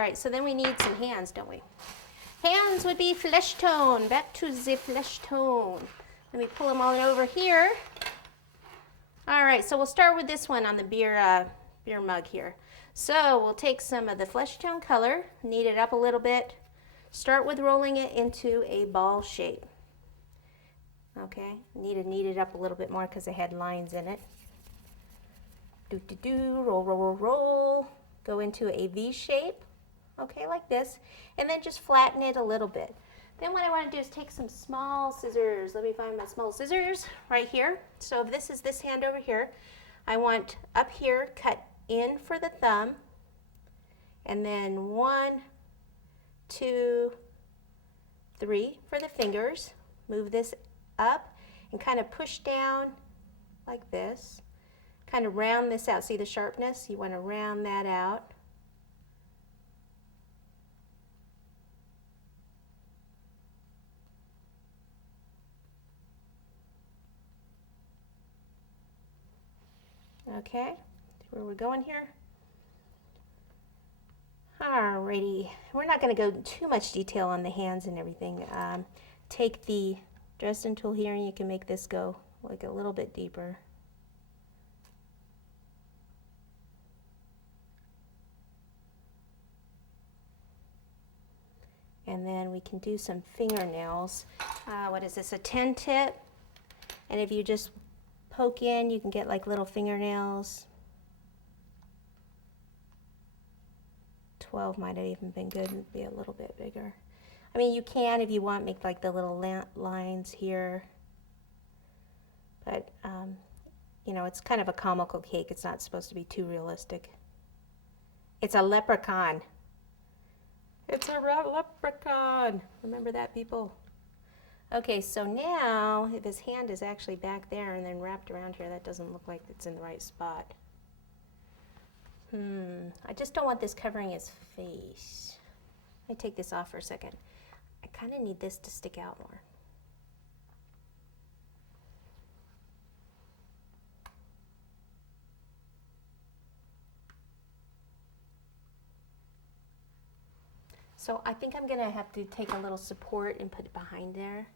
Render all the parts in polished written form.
All right, so then we need some hands, don't we? Hands would be flesh tone. Back to the flesh tone. Let me pull them all over here. All right, so we'll start with this one on the beer mug here. So we'll take some of the flesh tone color, knead it up a little bit, start with rolling it into a ball shape. Okay, need to knead it up a little bit more because it had lines in it. Roll, roll, roll, roll. Go into a V shape, okay, like this, and then just flatten it a little bit. Then what I want to do is take some small scissors. Let me find my small scissors right here. So if this is this hand over here, I want up here, cut in for the thumb, and then 1, 2, 3 for the fingers. Move this up and kind of push down like this. Kind of round this out. See the sharpness? You want to round that out. Okay, where we're going here. Alrighty, we're not going to go too much detail on the hands and everything. Take the Dresden tool here and you can make this go like a little bit deeper. And then we can do some fingernails. What is this, a 10 tip? And if you just poke in, you can get like little fingernails. 12 might have even been good, and be a little bit bigger. I mean, you can, if you want, make like the little lines here. But, you know, it's kind of a comical cake. It's not supposed to be too realistic. It's a leprechaun. It's a leprechaun. Remember that, people? Okay, so now, if his hand is actually back there and then wrapped around here, that doesn't look like it's in the right spot. I just don't want this covering his face. Let me take this off for a second. I kind of need this to stick out more. So I think I'm going to have to take a little support and put it behind there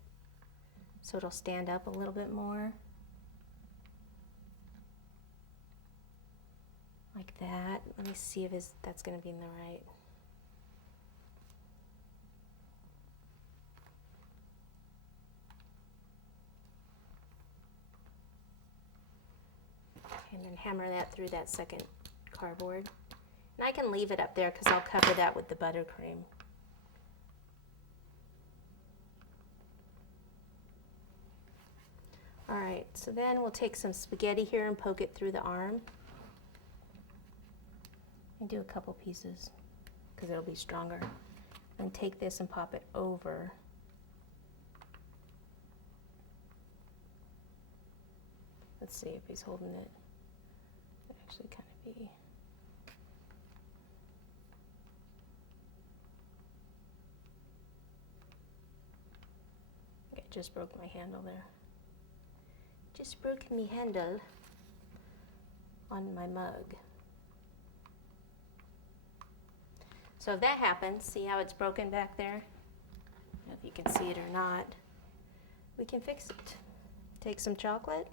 so it'll stand up a little bit more. Like that. Let me see if that's going to be in the right. And then hammer that through that second cardboard. And I can leave it up there because I'll cover that with the buttercream. Alright, so then we'll take some spaghetti here and poke it through the arm. And do a couple pieces because it'll be stronger. And take this and pop it over. Let's see if he's holding it. It actually kind of be. I just broke my handle there. Just broke me handle on my mug. So if that happens, see how it's broken back there? I don't know if you can see it or not. We can fix it. Take some chocolate.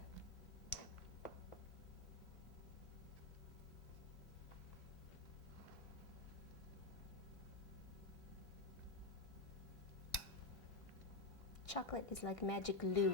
Chocolate is like magic glue.